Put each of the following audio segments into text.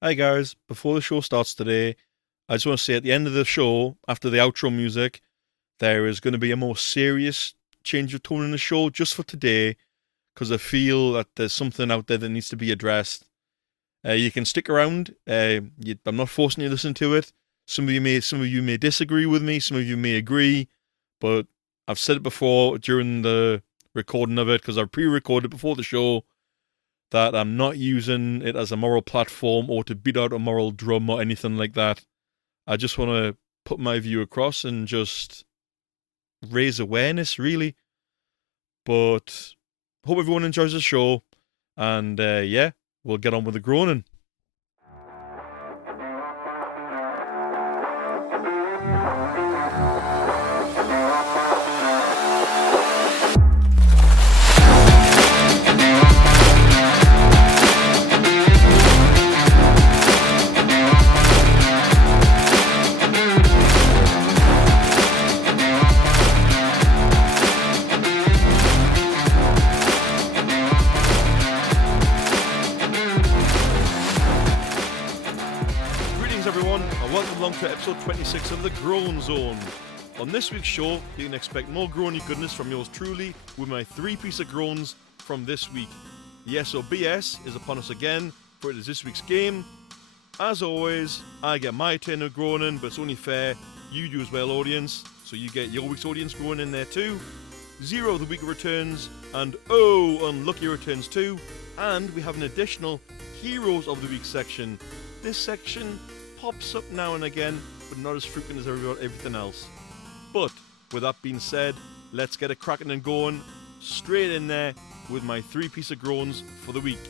Hi guys, before the show starts today, I just want to say at the end of the show, after the outro music, there is going to be a more serious change of tone in the show just for today, because I feel that there's something out there that needs to be addressed. You can stick around. I'm not forcing you to listen to it. Some of you may disagree with me. Some of you may agree, but I've said it before during the recording of it because I pre-recorded before the show that I'm not using it as a moral platform or to beat out a moral drum or anything like that. I just want to put my view across and just raise awareness, really. But hope everyone enjoys the show, and yeah, we'll get on with the groaning. To episode 26 of the Groan Zone. On this week's show, you can expect more groany goodness from yours truly with my 3-piece of groans from this week. The SOBS is upon us again, for it is this week's game. As always, I get my turn of groaning, but it's only fair you do as well, audience, so you get your week's audience groaning in there too. 0 of the week returns, and unlucky returns too. And we have an additional Heroes of the Week section. This section pops up now and again, but not as frequent as everything else. But with that being said, let's get it cracking and going straight in there with my 3-piece of groans for the week.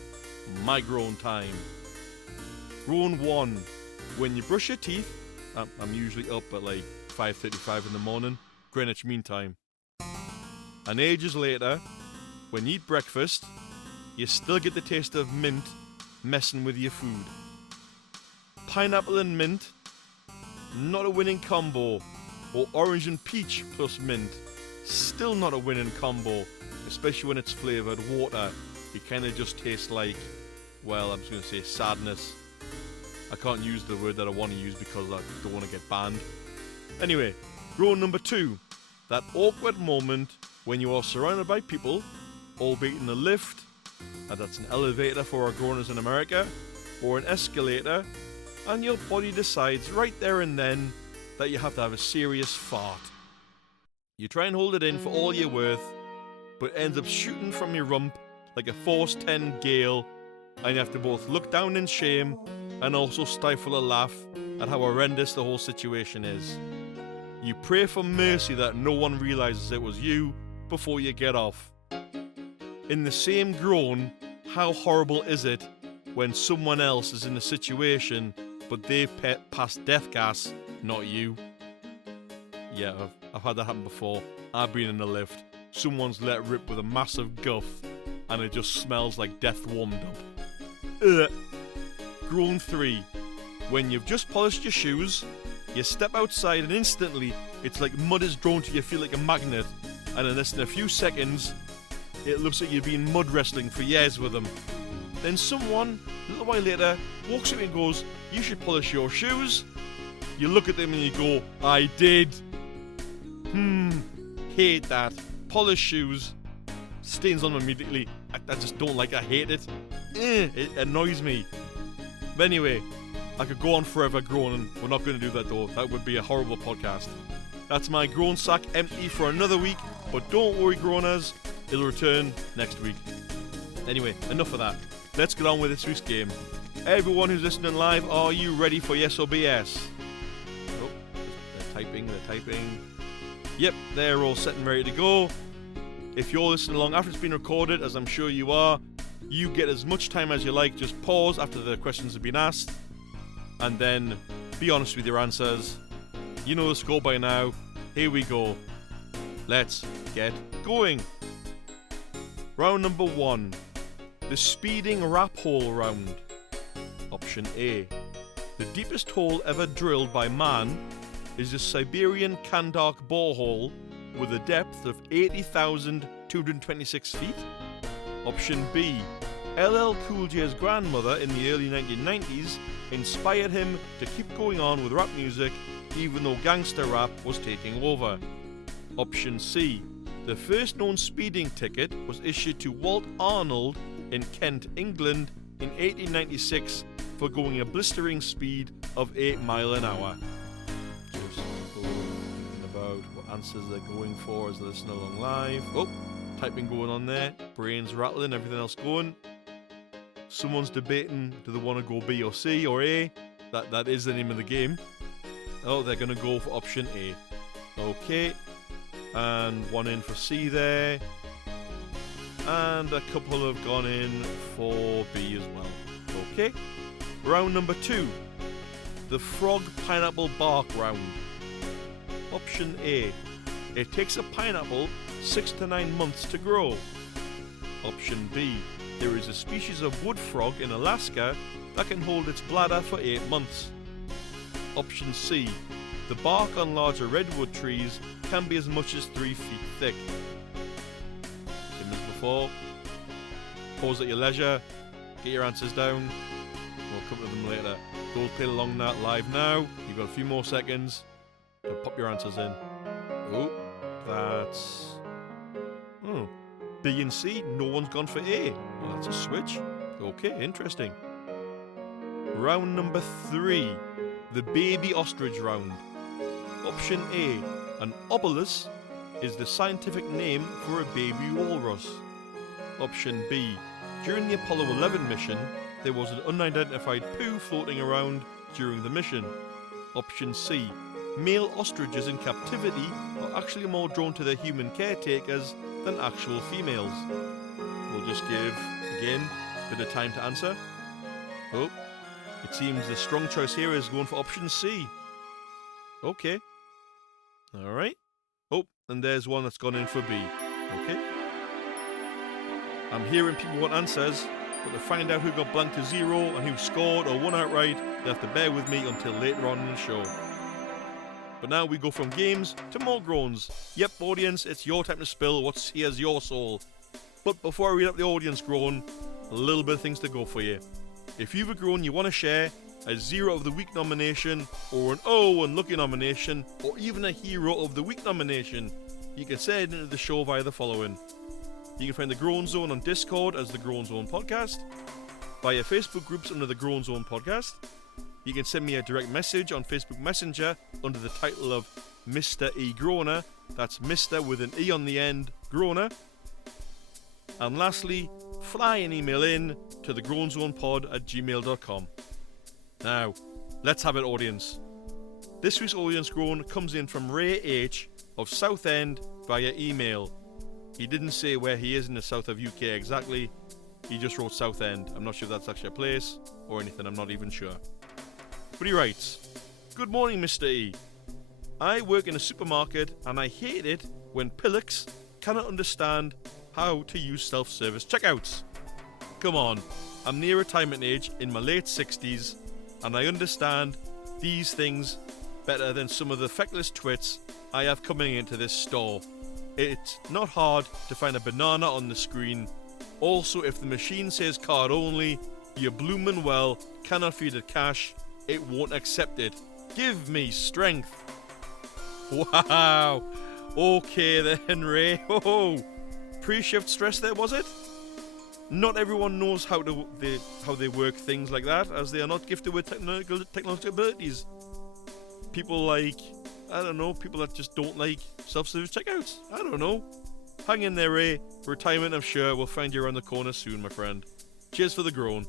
My groan time. Groan 1. When you brush your teeth, I'm usually up at like 5:35 in the morning, Greenwich Mean Time. And ages later, when you eat breakfast, you still get the taste of mint messing with your food. Pineapple and mint, not a winning combo. Or orange and peach plus mint, still not a winning combo, especially when it's flavoured water. It kind of just tastes like, well, I'm just going to say sadness. I can't use the word that I want to use because I don't want to get banned. Anyway, groan number 2. That awkward moment when you are surrounded by people, albeit in a lift, and that's an elevator for our groaners in America, or an escalator, and your body decides right there and then that you have to have a serious fart. You try and hold it in for all you're worth, but it ends up shooting from your rump like a Force 10 gale, and you have to both look down in shame and also stifle a laugh at how horrendous the whole situation is. You pray for mercy that no one realizes it was you before you get off. In the same groan, how horrible is it when someone else is in a situation but they've passed death gas, not you? Yeah, I've had that happen before. I've been in a lift, someone's let rip with a massive guff, and it just smells like death warmed up. Ugh. Groan 3. When you've just polished your shoes, you step outside and instantly it's like mud is drawn to your feet like a magnet, and in less than a few seconds, it looks like you've been mud wrestling for years with them. Then someone, a little while later, walks up and goes, "You should polish your shoes." You look at them and you go, "I did." Hate that. Polish shoes. Stains on them immediately. I just don't like it. I hate it. It annoys me. But anyway, I could go on forever groaning. We're not going to do that though. That would be a horrible podcast. That's my groan sack empty for another week. But don't worry, groaners. It'll return next week. Anyway, enough of that. Let's get on with this week's game. Everyone who's listening live, are you ready for Yes or BS? Oh, they're typing. Yep, they're all set and ready to go. If you're listening along after it's been recorded, as I'm sure you are, you get as much time as you like. Just pause after the questions have been asked, and then be honest with your answers. You know the score by now. Here we go. Let's get going. Round number 1. The speeding rap hole round. Option A. The deepest hole ever drilled by man is the Siberian Kandark borehole with a depth of 80,226 feet. Option B. LL Cool J's grandmother in the early 1990s inspired him to keep going on with rap music even though gangster rap was taking over. Option C. The first known speeding ticket was issued to Walt Arnold in Kent, England in 1896 for going a blistering speed of 8 miles an hour. Just thinking about what answers they're going for as they listen along live. Oh, typing going on there, brains rattling, everything else going. Someone's debating, do they want to go B or C or A? That is the name of the game. Oh, they're going to go for option A. Okay. And one in for C there. And a couple have gone in for B as well. Okay. Round number 2. The frog pineapple bark round. Option A. It takes a pineapple 6 to 9 months to grow. Option B. There is a species of wood frog in Alaska that can hold its bladder for 8 months. Option C. The bark on larger redwood trees can be as much as 3 feet thick. Same as before. Pause at your leisure. Get your answers down. We'll come to them later. Don't play along that live now. You've got a few more seconds to pop your answers in. Oh, that's... Oh. B and C, no one's gone for A. Well, that's a switch. Okay, interesting. Round number 3. The baby ostrich round. Option A. An obolus is the scientific name for a baby walrus. Option B. During the Apollo 11 mission, there was an unidentified poo floating around during the mission. Option C. Male ostriches in captivity are actually more drawn to their human caretakers than actual females. We'll just give, again, a bit of time to answer. Oh, it seems the strong choice here is going for option C. Okay. Alright. Oh, and there's one that's gone in for B. Okay. I'm hearing people want answers, but to find out who got blanked to 0 and who scored or won outright, they'll have to bear with me until later on in the show. But now we go from games to more groans. Yep, audience, it's your time to spill what sears your soul. But before I read up the audience groan, a little bit of things to go for you. If you've a groan you want to share, a 0 of the week nomination, or an O unlucky nomination, or even a hero of the week nomination, you can send it into the show via the following. You can find the Groan Zone on Discord as the Groan Zone Podcast, via Facebook groups under the Groan Zone Podcast. You can send me a direct message on Facebook Messenger under the title of Mr. E. Groaner. That's Mr. with an E on the end, Groaner. And lastly, fly an email in to thegroanzonepod@gmail.com. Now, let's have it, audience. This week's audience groan comes in from Ray H of Southend via email. He didn't say where he is in the south of UK exactly. He just wrote Southend. I'm not sure if that's actually a place or anything. I'm not even sure. But he writes, "Good morning, Mr. E. I work in a supermarket and I hate it when Pillocks cannot understand how to use self-service checkouts. Come on, I'm near retirement age in my late 60s and I understand these things better than some of the feckless twits I have coming into this store. It's not hard to find a banana on the screen. Also, if the machine says card only, you bloomin' well cannot feed it cash. It won't accept it. Give me strength." Wow. Okay then, Ray. Oh, pre-shift stress there, was it? Not everyone knows how they work things like that, as they are not gifted with technological abilities. People like, I don't know, people that just don't like self-service checkouts. I don't know. Hang in there, Ray. Retirement, I'm sure, will find you around the corner soon, my friend. Cheers for the groan.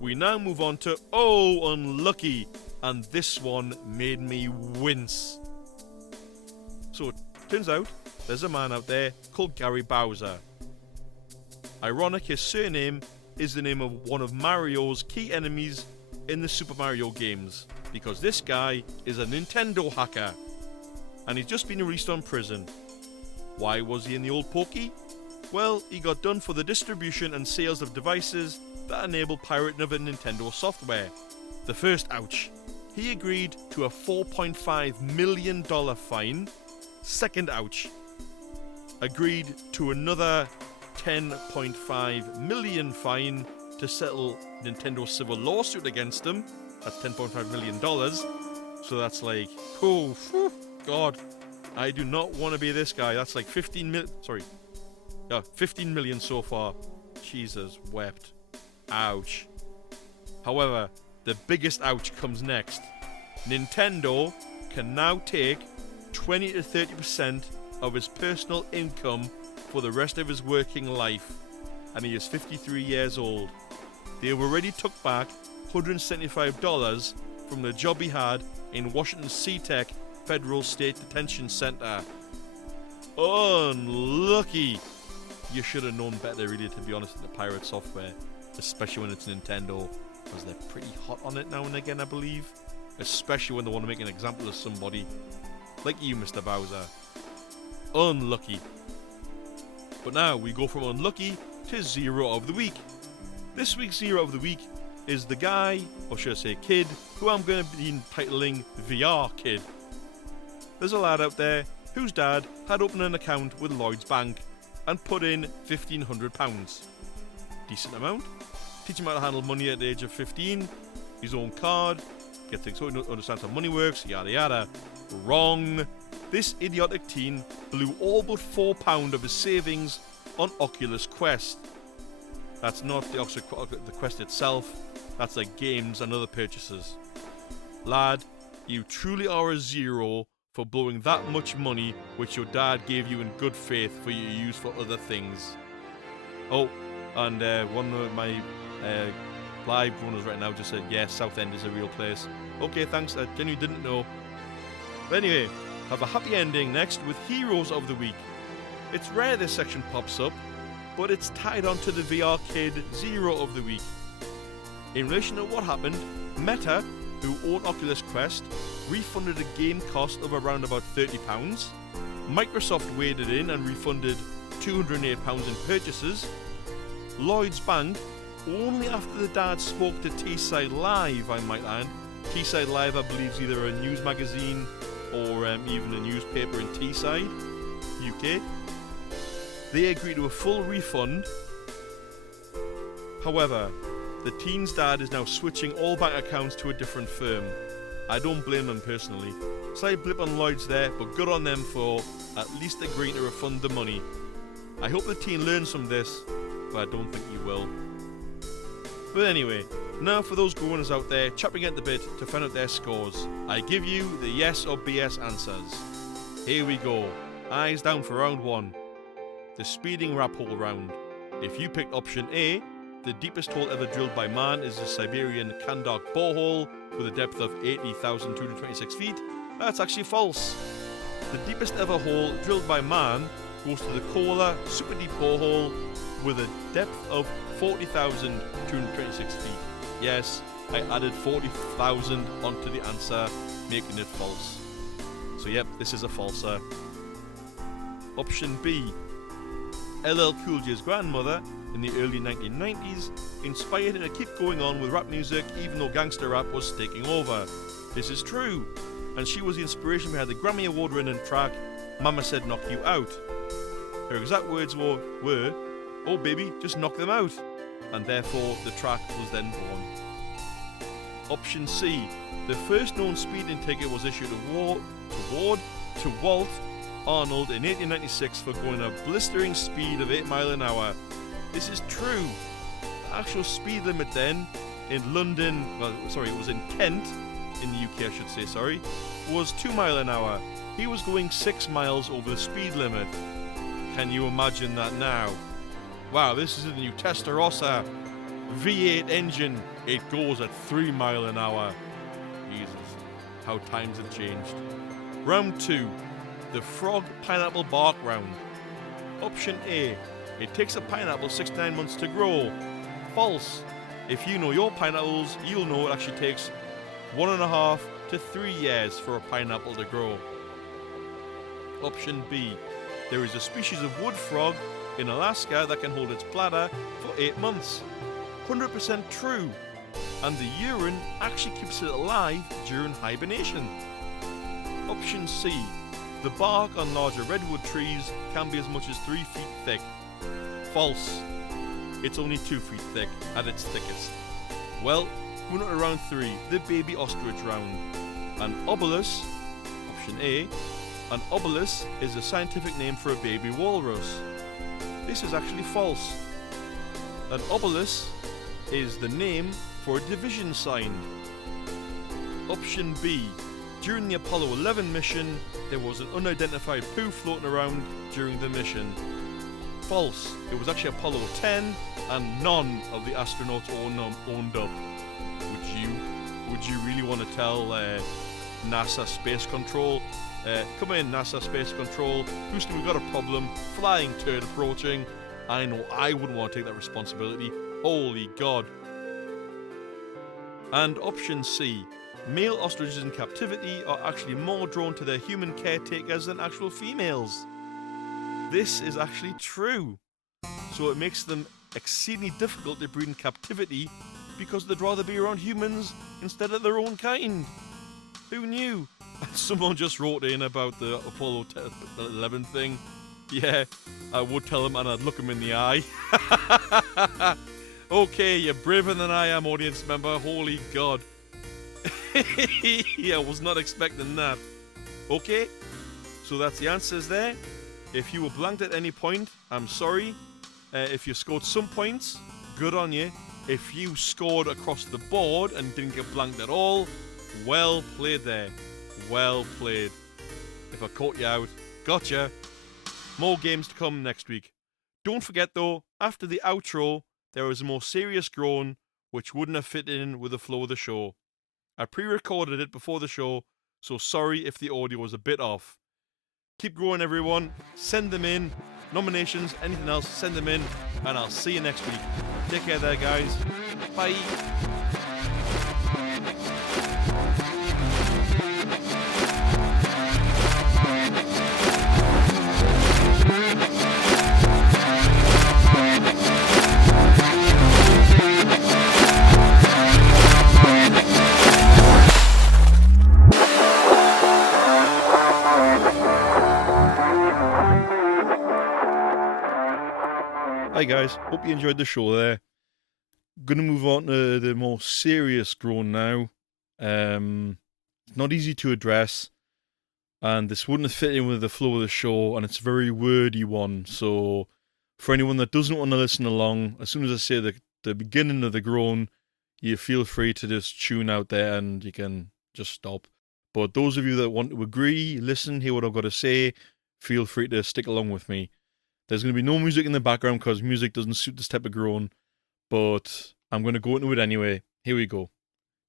We now move on to Oh Unlucky, and this one made me wince. So it turns out there's a man out there called Gary Bowser. Ironic, his surname is the name of one of Mario's key enemies in the Super Mario games, because this guy is a Nintendo hacker, and he's just been released on prison. Why was he in the old pokey? Well, he got done for the distribution and sales of devices that enable pirating of a Nintendo software. The first ouch. He agreed to a $4.5 million fine. Second ouch. Agreed to another 10.5 million fine to settle Nintendo's civil lawsuit against them. That's $10.5 million. So that's like, oh, whew, God, I do not want to be this guy. That's like 15 million so far. Jesus wept. Ouch. However, the biggest ouch comes next. Nintendo can now take 20 to 30% of his personal income for the rest of his working life, and he is 53 years old. They have already took back $175 from the job he had in Washington's SeaTech Federal State Detention Center. Unlucky. You should have known better, really, to be honest, in the pirate software, especially when it's Nintendo, because they're pretty hot on it now and again, I believe. Especially when they want to make an example of somebody like you, Mr. Bowser. Unlucky. But now we go from unlucky to Zero of the Week. This week's Zero of the Week is the guy, or should I say kid, who I'm going to be entitling VR Kid. There's a lad out there whose dad had opened an account with Lloyd's Bank and put in £1,500. Decent amount. Teach him how to handle money at the age of 15. His own card. Get things so he understands how money works, yada yada. Wrong. This idiotic teen blew all but £4 of his savings on Oculus Quest. That's not the Quest itself. That's like games and other purchases. Lad, you truly are a zero for blowing that much money which your dad gave you in good faith for you to use for other things. Oh, and one of my live runners right now just said, yes, Southend is a real place. Okay, thanks, I genuinely didn't know. But anyway, have a happy ending next with Heroes of the Week. It's rare this section pops up, but it's tied onto the VR Kid Zero of the Week. In relation to what happened, Meta, who own Oculus Quest, refunded a game cost of around about £30. Microsoft waded in and refunded £208 in purchases. Lloyd's Bank, only after the dad spoke to Teesside Live, I might add. Teesside Live, I believe, is either a news magazine or even a newspaper in Teesside, UK. They agreed to a full refund. However, the teen's dad is now switching all bank accounts to a different firm. I don't blame them personally. Slight blip on Lloyd's there, but good on them for at least agreeing to refund the money. I hope the teen learns from this, but I don't think he will. But anyway, now for those groaners out there chopping at the bit to find out their scores, I give you the yes or BS answers. Here we go. Eyes down for round 1. The speeding rap hole round. If you picked option A, the deepest hole ever drilled by man is the Siberian Kandak borehole with a depth of 80,226 feet, that's actually false. The deepest ever hole drilled by man goes to the Kola super deep borehole with a depth of 40,226 feet. Yes, I added 40,000 onto the answer, making it false. So yep, this is a falser. Option B. LL Cool J's grandmother in the early 1990s inspired him to keep going on with rap music even though gangster rap was taking over. This is true, and she was the inspiration behind the Grammy Award-winning track Mama Said Knock You Out. Her exact words were, oh baby, just knock them out, and therefore the track was then born. Option C. The first known speeding ticket was issued to Walt Arnold in 1896 for going a blistering speed of 8 miles an hour. This is true. The actual speed limit then in London, it was in Kent, in the UK I should say, was 2 miles an hour. He was going 6 miles over the speed limit. Can you imagine that now? Wow, this is the new Testarossa V8 engine. It goes at 3 miles an hour. Jesus, how times have changed. Round 2. The frog pineapple bark round. Option A. It takes a pineapple 6 to 9 months to grow. False. If you know your pineapples, you'll know it actually takes 1.5 to 3 years for a pineapple to grow. Option B. There is a species of wood frog in Alaska that can hold its bladder for 8 months. 100% true. And the urine actually keeps it alive during hibernation. Option C. The bark on larger redwood trees can be as much as 3 feet thick. False. It's only 2 feet thick at its thickest. Well, moving on to round 3, the baby ostrich round. An obulus, option A, an obulus is a scientific name for a baby walrus. This is actually false. An obulus is the name for a division sign. Option B, during the Apollo 11 mission, there was an unidentified poo floating around during the mission. False. It was actually Apollo 10 and none of the astronauts owned up. Would you really want to tell NASA Space Control, come in NASA Space Control, Houston, we've got a problem, flying turd approaching. I know I wouldn't want to take that responsibility. Holy God. And option C, male ostriches in captivity are actually more drawn to their human caretakers than actual females. This is actually true. So it makes them exceedingly difficult to breed in captivity because they'd rather be around humans instead of their own kind. Who knew? Someone just wrote in about the Apollo 11 thing. Yeah, I would tell them and I'd look them in the eye. Okay, you're braver than I am, audience member. Holy God. Yeah, I was not expecting that. Okay, so that's the answers there. If you were blanked at any point, I'm sorry. If you scored some points, good on you. If you scored across the board and didn't get blanked at all, well played there. Well played. If I caught you out, gotcha. More games to come next week. Don't forget though, after the outro, there is a more serious groan which wouldn't have fit in with the flow of the show. I pre-recorded it before the show, so sorry if the audio was a bit off. Keep growing, everyone. Send them in. Nominations, anything else, send them in. And I'll see you next week. Take care there, guys. Bye. Hi guys, hope you enjoyed the show there. Gonna move on to the more serious groan now. It's not easy to address, and this wouldn't have fit in with the flow of the show, and it's a very wordy one. So, for anyone that doesn't want to listen along, as soon as I say the beginning of the groan, you feel free to just tune out there and you can just stop. But those of you that want to agree, listen, hear what I've got to say, feel free to stick along with me. There's going to be no music in the background because music doesn't suit this type of groan, but I'm going to go into it anyway. Here we go.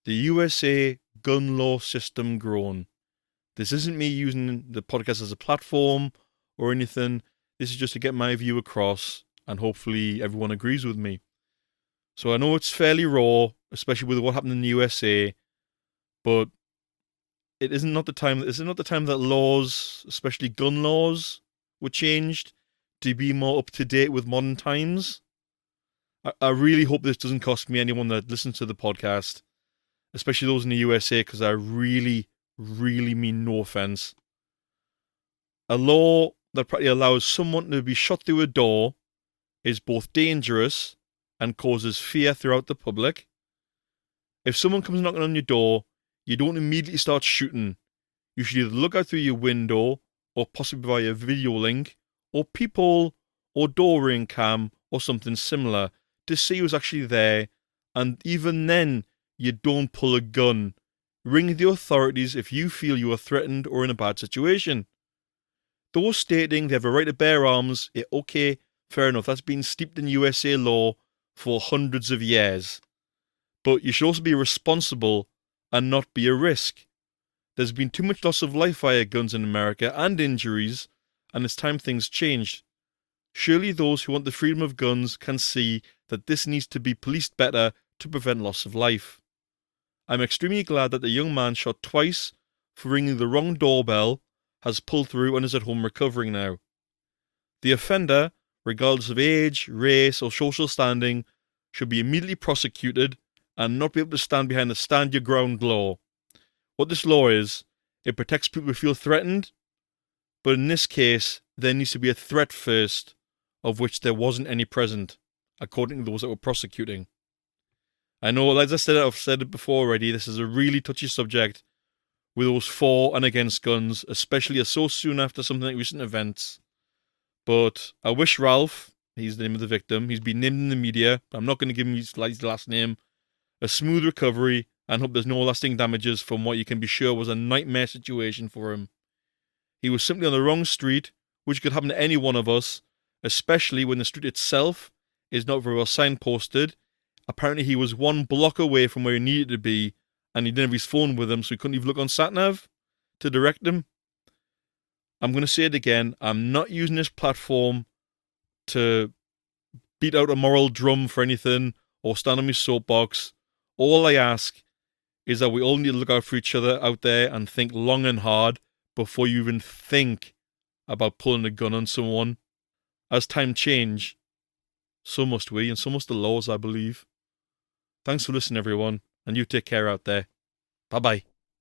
The USA gun law system groan. This isn't me using the podcast as a platform or anything. This is just to get my view across, and hopefully everyone agrees with me. So I know it's fairly raw, especially with what happened in the USA, but it isn't not the time that laws, especially gun laws, were changed to be more up to date with modern times. I really hope this doesn't cost me anyone that listens to the podcast, especially those in the USA, because I really, really mean no offense. A law that practically allows someone to be shot through a door is both dangerous and causes fear throughout the public. If someone comes knocking on your door, you don't immediately start shooting. You should either look out through your window or possibly via video link or peephole or door ring cam or something similar to see who's actually there, and even then you don't pull a gun. Ring the authorities if you feel you are threatened or in a bad situation. Those stating they have a right to bear arms, okay, fair enough, that's been steeped in USA law for hundreds of years. But you should also be responsible and not be a risk. There's been too much loss of life via guns in America and injuries, and it's time things changed. Surely those who want the freedom of guns can see that this needs to be policed better to prevent loss of life. I'm extremely glad that the young man shot twice for ringing the wrong doorbell has pulled through and is at home recovering now. The offender, regardless of age, race or social standing, should be immediately prosecuted and not be able to stand behind the stand your ground law. What this law is, it protects people who feel threatened, but in this case, there needs to be a threat first. of which there wasn't any present, according to those that were prosecuting. I know, as I've said it before already, this is a really touchy subject with those for and against guns, especially so soon after something like recent events. But I wish Ralph, he's the name of the victim, he's been named in the media, I'm not going to give him his last name, a smooth recovery, and hope there's no lasting damages from what you can be sure was a nightmare situation for him. He was simply on the wrong street, which could happen to any one of us, especially when the street itself is not very well signposted. Apparently he was 1 block away from where he needed to be, and he didn't have his phone with him, so he couldn't even look on SatNav to direct him. I'm going to say it again, I'm not using this platform to beat out a moral drum for anything, or stand on my soapbox. All I ask is that we all need to look out for each other out there and think long and hard before you even think about pulling a gun on someone. As time change, so must we, and so must the laws, I believe. Thanks for listening, everyone, and you take care out there. Bye-bye.